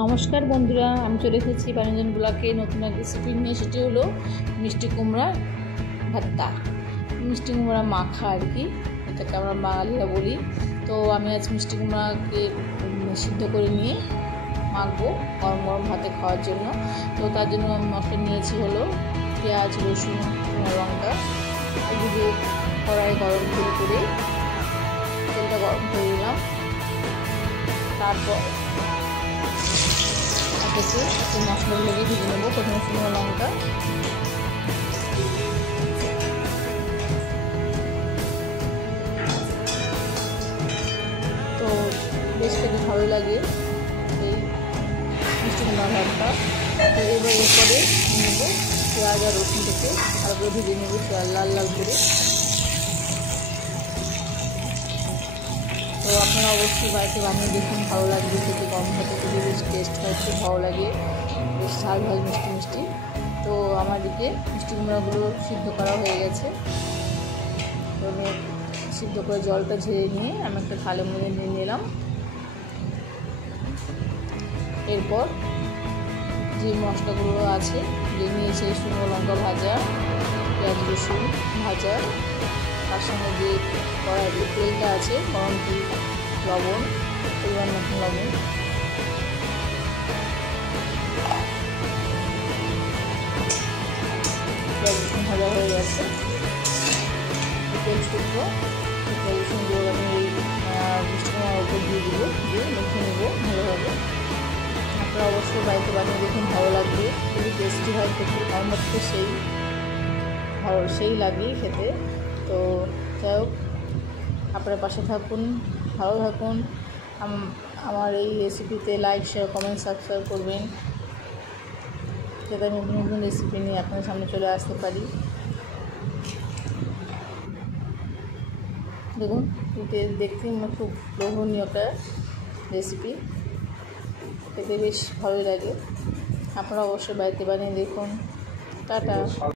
নমস্কার বন্ধুরা, আমি চলে এসেছি বানিজন ব্লকে নতুন এক রেসিপি নিয়ে। সেটি হলো মিষ্টি কুমড়া ভর্তা, মিষ্টি কুমড়া মাখা আর কি, এটাকে আমরা বাঙালিরা বলি। তো আমি আজ মিষ্টি কুমড়াকে সিদ্ধ করে নিয়ে মাখবো গরম গরম ভাতে খাওয়ার জন্য। তো তার জন্য আমি মশলা নিয়েছি হলো পেঁয়াজ, রসুন, লঙ্কা। এগুলো কড়াই গরম করে তেলটা গরম করে দিলাম। তারপর একটু মশলাগুলোকে ভেজে নেবো। প্রথমে শুকনো লঙ্কা, তো বেশ খেতে ভালো লাগে এই মিষ্টি কুমড়া ভর্তা। তো এবার এরপরে নেবো পেঁয়াজ আর রসুন থেকে ভালো করে ভেজে নেবো লাল লাল করে। তো আপনারা অবশ্যই বাড়িতে বানিয়ে দেখুন, ভালো লাগবে খেতে। গরম ভাতে খুবই বেশ টেস্ট হয়, খুব ভালো লাগে, বেশ ঝাল ঝাল মিষ্টি মিষ্টি। তো আমার দিকে মিষ্টি কুমড়াগুলো সিদ্ধ করা হয়ে গেছে। তো আমি সিদ্ধ করে জলটা ঝেড়ে নিয়ে আমি একটা থালের মধ্যে নিয়ে নিলাম। এরপর যে মশলাগুলো আছে, যে নিয়েছে শুকনো লঙ্কা ভাজা, পেঁয়াজ রসুন ভাজা, তার সঙ্গে যে কড়াইতে তেলটা আছে, গরম তেল, লবণ, পরিমাণ মতন লবণ, পেঁয়াজ রসুন ভাজা হয়ে গেছে। তেল শুকনো পেঁয়াজ রসুনগুলো আমি ওই মিষ্টি কুমড়ার উপর দিয়ে দেবো, দিয়ে মেখে নেবো ভালোভাবে। আপনারা অবশ্যই বাড়িতে বানিয়ে দেখুন, ভালো লাগবে, খুবই টেস্টি হয় খেতে। আমার তো সেই লাগে খেতে। তো যাই হোক, আপনারা পাশে থাকুন, ভালো থাকুন। আমার এই রেসিপিতে লাইক, শেয়ার, কমেন্ট, সাবস্ক্রাইব করবেন, যাতে আমি নতুন নতুন রেসিপি নিয়ে আপনাদের সামনে চলে আসতে পারি। দেখুন, দেখতে খুব লোভনীয় একটা রেসিপি, খেতে বেশ ভালোই লাগে। আপনারা অবশ্যই বাড়িতে বানিয়ে দেখুন। টাটা।